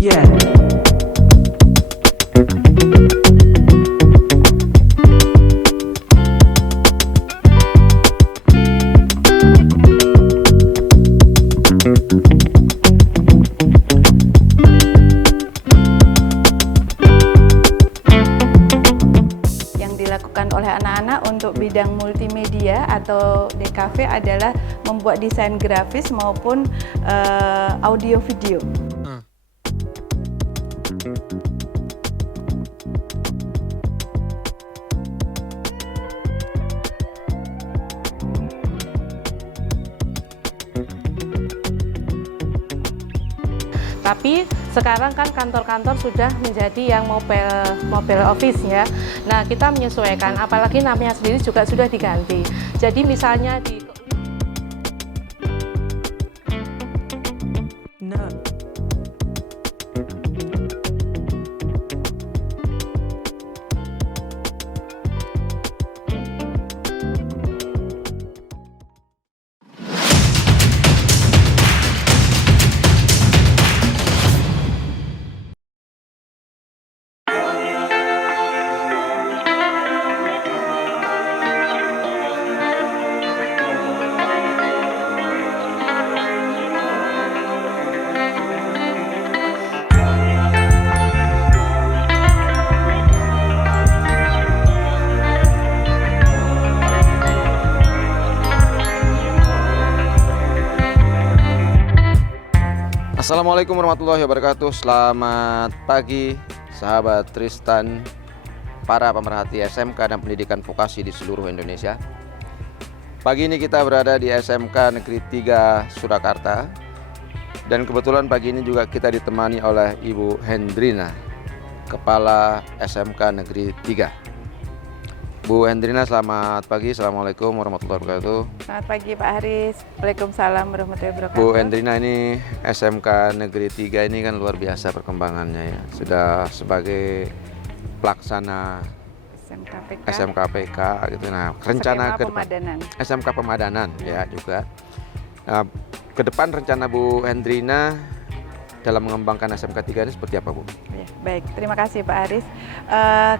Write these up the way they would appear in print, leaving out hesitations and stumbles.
Yeah. Yang dilakukan oleh anak-anak untuk bidang multimedia atau DKV adalah membuat desain grafis maupun audio video. Tapi sekarang kan kantor-kantor sudah menjadi yang mobile office ya. Nah, kita menyesuaikan, apalagi namanya sendiri juga sudah diganti. Jadi misalnya di No. Assalamualaikum warahmatullahi wabarakatuh. Selamat pagi sahabat Tristan, para pemerhati SMK dan pendidikan vokasi di seluruh Indonesia. Pagi ini kita berada di SMK Negeri 3 Surakarta. Dan kebetulan pagi ini juga kita ditemani oleh Ibu Hendrina, Kepala SMK Negeri 3. Bu Hendrina, selamat pagi. Assalamualaikum warahmatullahi wabarakatuh. Selamat pagi Pak Haris. Waalaikumsalam warahmatullahi wabarakatuh. Bu Hendrina, ini SMK Negeri 3 ini kan luar biasa perkembangannya ya. Sudah sebagai pelaksana SMKPK. SMKPK gitu. Nah, rencana Skema ke depan pemadanan. SMK Pemadanan ya juga. Nah, ke depan rencana Bu Hendrina dalam mengembangkan SMK 3 ini seperti apa, Bu? Ya, baik, terima kasih Pak Haris.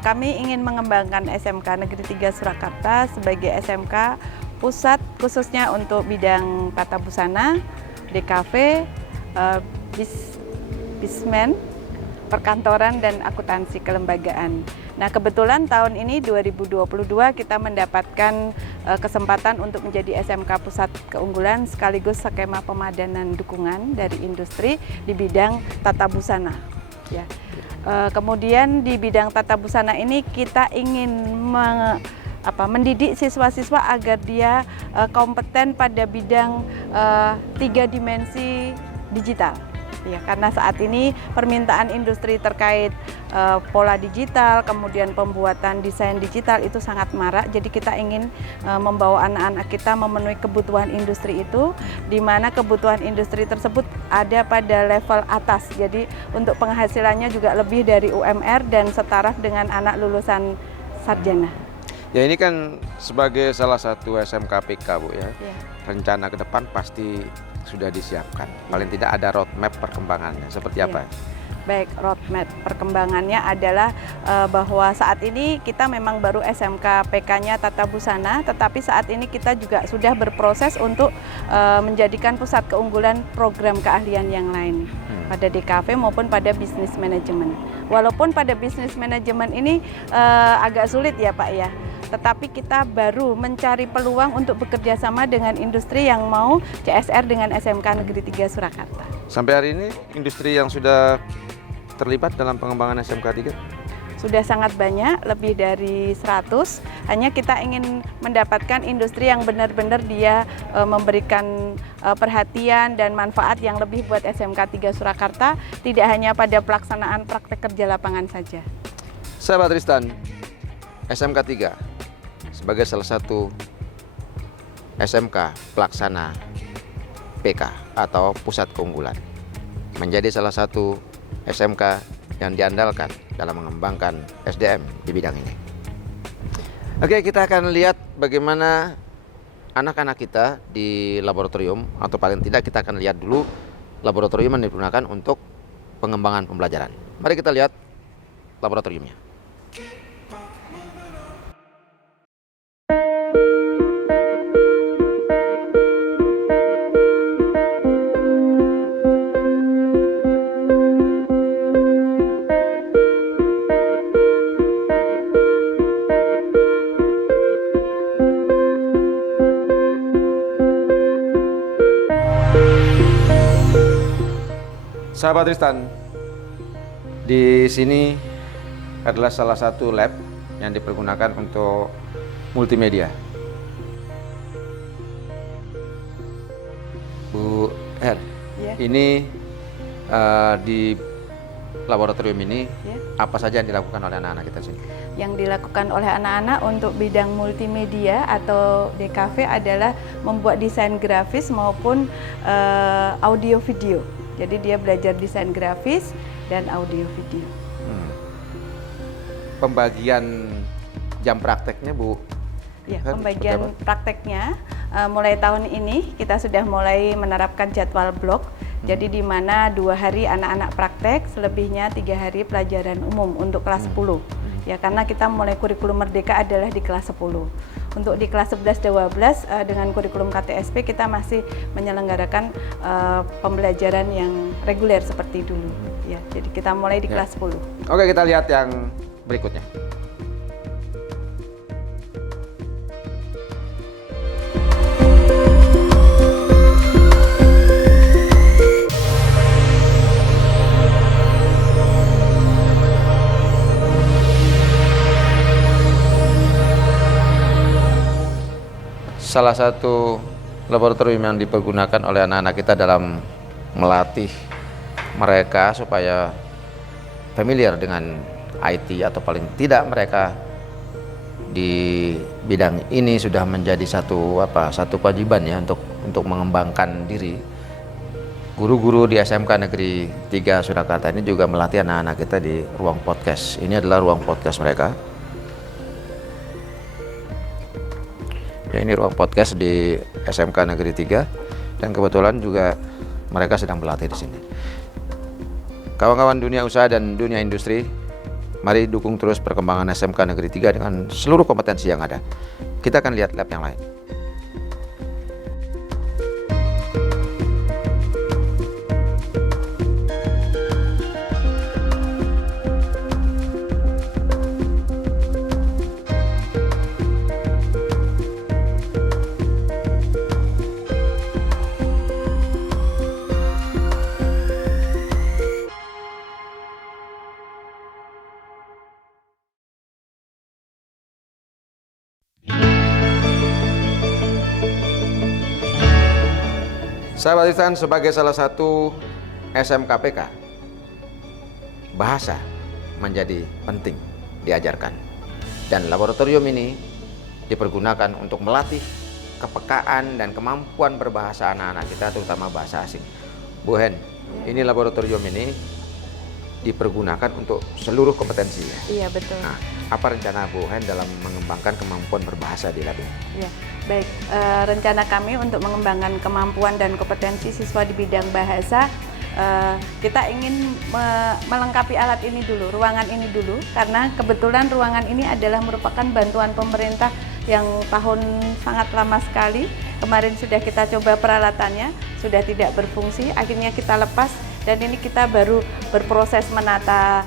Kami ingin mengembangkan SMK Negeri 3 Surakarta sebagai SMK pusat khususnya untuk bidang tata busana, DKV, bismen, perkantoran, dan akuntansi kelembagaan. Nah, kebetulan tahun ini 2022 kita mendapatkan kesempatan untuk menjadi SMK Pusat Keunggulan sekaligus skema pemadanan dukungan dari industri di bidang tata busana. Ya. Kemudian di bidang tata busana ini kita ingin mendidik siswa-siswa agar dia kompeten pada bidang 3 dimensi digital. Ya, karena saat ini permintaan industri terkait pola digital, kemudian pembuatan desain digital itu sangat marak. Jadi kita ingin membawa anak-anak kita memenuhi kebutuhan industri itu, di mana kebutuhan industri tersebut ada pada level atas. Jadi untuk penghasilannya juga lebih dari UMR dan setara dengan anak lulusan sarjana. Ya, ini kan sebagai salah satu SMK PK, Bu ya. Ya. Rencana ke depan pasti sudah disiapkan. Paling tidak ada roadmap perkembangannya. Seperti apa? Baik, roadmap perkembangannya adalah bahwa saat ini kita memang baru SMK PK-nya Tata Busana, tetapi saat ini kita juga sudah berproses untuk menjadikan pusat keunggulan program keahlian yang lain pada DKV maupun pada bisnis manajemen. Walaupun pada bisnis manajemen ini agak sulit ya Pak ya, tetapi kita baru mencari peluang untuk bekerja sama dengan industri yang mau CSR dengan SMK Negeri 3 Surakarta. Sampai hari ini industri yang sudah terlibat dalam pengembangan SMK 3? Sudah sangat banyak, lebih dari 100. Hanya kita ingin mendapatkan industri yang benar-benar dia memberikan perhatian dan manfaat yang lebih buat SMK 3 Surakarta, tidak hanya pada pelaksanaan praktek kerja lapangan saja. Sahabat Tristan, SMK 3 sebagai salah satu SMK pelaksana PK atau pusat keunggulan, menjadi salah satu SMK yang diandalkan dalam mengembangkan SDM di bidang ini. Oke, kita akan lihat bagaimana anak-anak kita di laboratorium, atau paling tidak kita akan lihat dulu laboratorium yang digunakan untuk pengembangan pembelajaran. Mari kita lihat laboratoriumnya. Sahabat Tristan, di sini adalah salah satu lab yang dipergunakan untuk multimedia. Bu Her, Ya. ini di laboratorium ini Ya. apa saja yang dilakukan oleh anak-anak kita sini? Yang dilakukan oleh anak-anak untuk bidang multimedia atau DKV adalah membuat desain grafis maupun audio video. Jadi dia belajar desain grafis dan audio video. Pembagian jam prakteknya, Bu? Ya, Kan, pembagian seperti prakteknya mulai tahun ini kita sudah mulai menerapkan jadwal blok. Jadi di mana 2 hari anak-anak praktek, selebihnya 3 hari pelajaran umum untuk kelas 10. Ya, karena kita mulai kurikulum merdeka adalah di kelas 10. Untuk di kelas 11-12 dengan kurikulum KTSP kita masih menyelenggarakan pembelajaran yang reguler seperti dulu. Ya, jadi kita mulai di Ya. kelas 10. Oke, kita lihat yang berikutnya. Salah satu laboratorium yang dipergunakan oleh anak-anak kita dalam melatih mereka supaya familiar dengan IT, atau paling tidak mereka di bidang ini sudah menjadi satu kewajiban ya untuk mengembangkan diri. Guru-guru di SMK Negeri 3 Surakarta ini juga melatih anak-anak kita di ruang podcast. Ini adalah ruang podcast mereka. Ya, ini ruang podcast di SMK Negeri 3 dan kebetulan juga mereka sedang berlatih di sini. Kawan-kawan dunia usaha dan dunia industri, mari dukung terus perkembangan SMK Negeri 3 dengan seluruh kompetensi yang ada. Kita akan lihat lab yang lain. Sahabat Tristan, sebagai salah satu SMKPK, bahasa menjadi penting diajarkan. Dan laboratorium ini dipergunakan untuk melatih kepekaan dan kemampuan berbahasa anak-anak kita, terutama bahasa asing. Bu Hen, ini laboratorium ini dipergunakan untuk seluruh kompetensi ya? Iya, betul. Nah, apa rencana Bu Hen dalam mengembangkan kemampuan berbahasa di lab ini? Ya, baik. Rencana kami untuk mengembangkan kemampuan dan kompetensi siswa di bidang bahasa, kita ingin melengkapi alat ini dulu, ruangan ini dulu, karena kebetulan ruangan ini adalah merupakan bantuan pemerintah yang tahun sangat lama sekali. Kemarin sudah kita coba peralatannya, sudah tidak berfungsi, akhirnya kita lepas dan ini kita baru berproses menata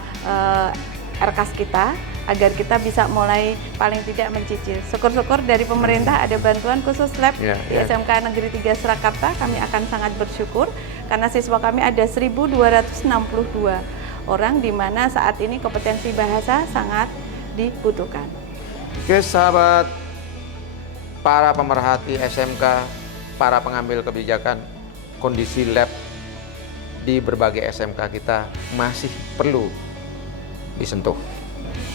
RKAS kita, agar kita bisa mulai paling tidak mencicil. Syukur-syukur dari pemerintah ada bantuan khusus lab di SMK Negeri 3 Surakarta. Kami akan sangat bersyukur karena siswa kami ada 1.262 orang, di mana saat ini kompetensi bahasa sangat dibutuhkan. Oke sahabat, para pemerhati SMK, para pengambil kebijakan, kondisi lab di berbagai SMK kita masih perlu disentuh.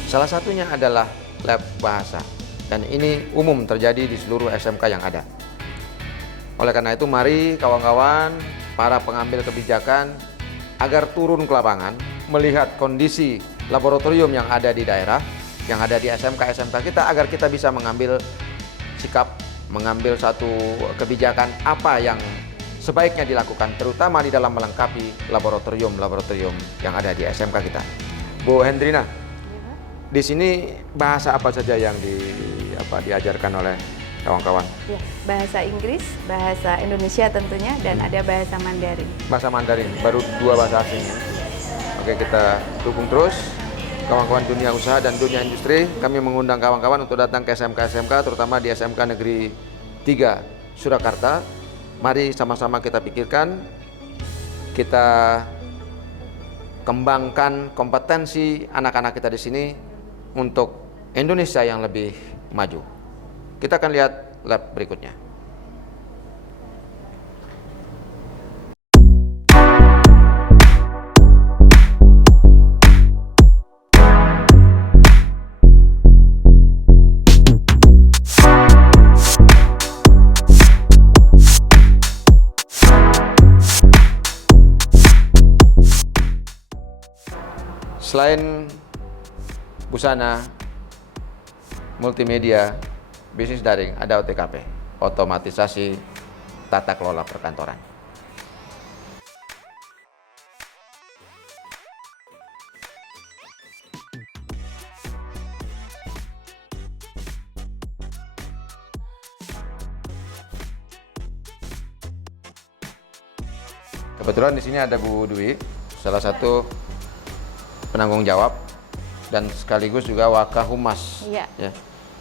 Salah satunya adalah lab bahasa, dan ini umum terjadi di seluruh SMK yang ada. Oleh karena itu, mari kawan-kawan, para pengambil kebijakan, agar turun ke lapangan, melihat kondisi laboratorium yang ada di daerah, yang ada di SMK-SMK kita, agar kita bisa mengambil sikap, mengambil satu kebijakan apa yang sebaiknya dilakukan, terutama di dalam melengkapi laboratorium yang ada di SMK kita. Bu Hendrina, di sini bahasa apa saja yang diajarkan oleh kawan-kawan? Ya, bahasa Inggris, bahasa Indonesia tentunya, dan ada bahasa Mandarin. Bahasa Mandarin, baru 2 bahasa asing. Oke, kita dukung terus kawan-kawan dunia usaha dan dunia industri. Kami mengundang kawan-kawan untuk datang ke SMK-SMK, terutama di SMK Negeri 3 Surakarta. Mari sama-sama kita pikirkan, kita kembangkan kompetensi anak-anak kita di sini untuk Indonesia yang lebih maju. Kita akan lihat lab berikutnya. Selain busana, multimedia, bisnis daring, ada OTKP, otomatisasi tata kelola perkantoran. Kebetulan di sini ada Bu Dwi, salah satu penanggung jawab dan sekaligus juga Wakahumas, ya.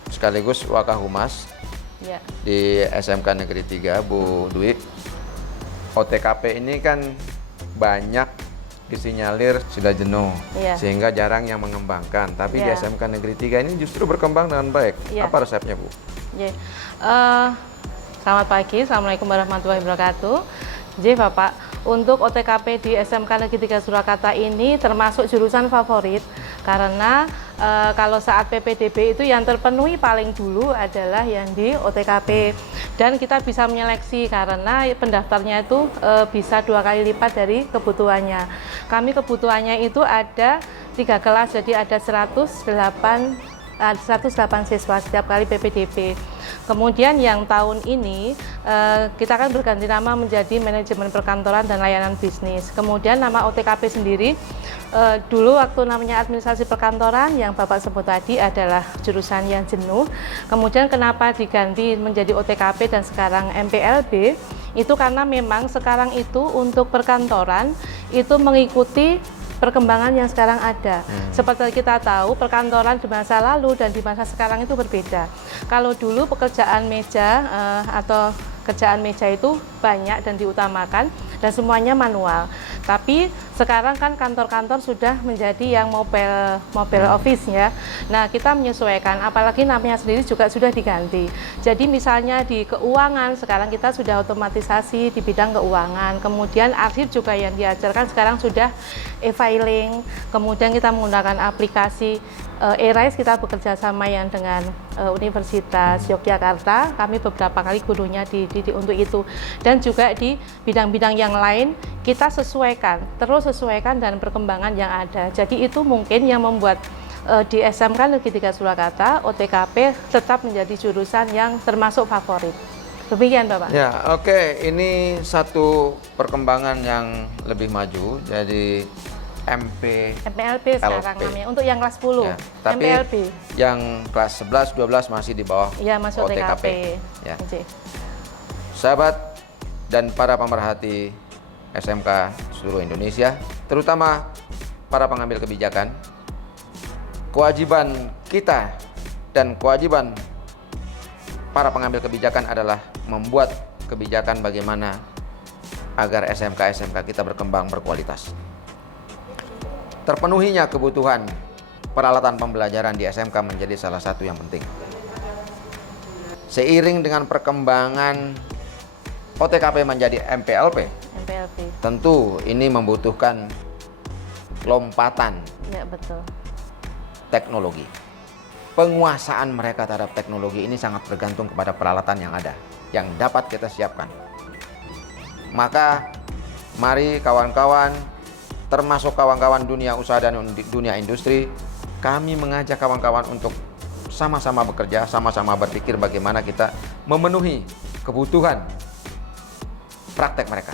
Sekaligus Wakahumas Ya. di SMK Negeri 3, Bu Dwi. OTKP ini kan banyak disinyalir sudah jenuh, Ya. sehingga jarang yang mengembangkan. Tapi di Ya. SMK Negeri 3 ini justru berkembang dengan baik. Ya. Apa resepnya, Bu? Ya. Selamat pagi, Assalamualaikum warahmatullahi wabarakatuh. Bapak, untuk OTKP di SMK Negeri 3 Surakarta ini termasuk jurusan favorit karena kalau saat PPDB itu yang terpenuhi paling dulu adalah yang di OTKP, dan kita bisa menyeleksi karena pendaftarnya itu bisa 2 kali lipat dari kebutuhannya. Kami kebutuhannya itu ada 3 kelas, jadi ada 108 siswa setiap kali PPDB. Kemudian yang tahun ini kita akan berganti nama menjadi manajemen perkantoran dan layanan bisnis. Kemudian nama OTKP sendiri dulu waktu namanya administrasi perkantoran yang Bapak sebut tadi adalah jurusan yang jenuh. Kemudian kenapa diganti menjadi OTKP dan sekarang MPLB? Itu karena memang sekarang itu untuk perkantoran itu mengikuti perkembangan yang sekarang ada. Seperti kita tahu, perkantoran di masa lalu dan di masa sekarang itu berbeda. Kalau dulu pekerjaan meja atau kerjaan meja itu banyak dan diutamakan dan semuanya manual. Tapi sekarang kan kantor-kantor sudah menjadi yang mobile office ya. Nah, kita menyesuaikan, apalagi namanya sendiri juga sudah diganti. Jadi misalnya di keuangan sekarang kita sudah otomatisasi di bidang keuangan. Kemudian arsip juga yang diajarkan sekarang sudah e-filing. Kemudian kita menggunakan aplikasi e-RISE, kita bekerja sama yang dengan Universitas Yogyakarta. Kami beberapa kali gurunya dididik untuk itu. Dan juga di bidang-bidang yang lain kita terus sesuaikan dan perkembangan yang ada. Jadi itu mungkin yang membuat di SMK Negeri 3 Surakarta OTKP tetap menjadi jurusan yang termasuk favorit. Demikian, Bapak. Ya, oke. Ini satu perkembangan yang lebih maju. Jadi MPLB sekarang namanya untuk yang kelas 10. Ya, tapi MPLB. yang kelas 11, 12 masih di bawah masuk OTKP. Ya. Oke. Sahabat dan para pemerhati SMK seluruh Indonesia, terutama para pengambil kebijakan, kewajiban kita dan kewajiban para pengambil kebijakan adalah membuat kebijakan bagaimana agar SMK-SMK kita berkembang berkualitas. Terpenuhinya kebutuhan peralatan pembelajaran di SMK menjadi salah satu yang penting. Seiring dengan perkembangan OTKP menjadi MPLB, tentu ini membutuhkan lompatan Ya, betul. teknologi. Penguasaan mereka terhadap teknologi ini sangat bergantung kepada peralatan yang ada, yang dapat kita siapkan. Maka mari kawan-kawan, termasuk kawan-kawan dunia usaha dan dunia industri, kami mengajak kawan-kawan untuk sama-sama bekerja, sama-sama berpikir bagaimana kita memenuhi kebutuhan praktek mereka.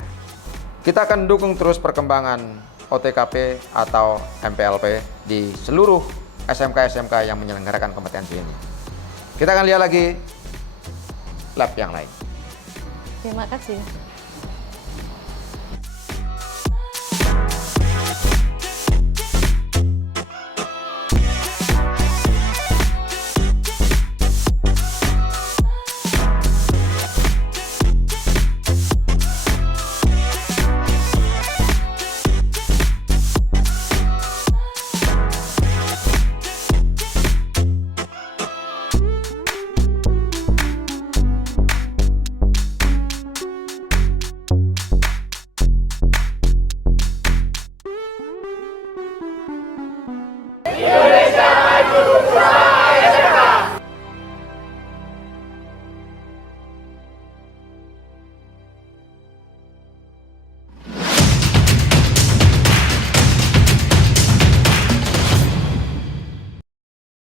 Kita akan dukung terus perkembangan OTKP atau MPLP di seluruh SMK-SMK yang menyelenggarakan kompetensi ini. Kita akan lihat lagi lab yang lain. Terima kasih. Indonesia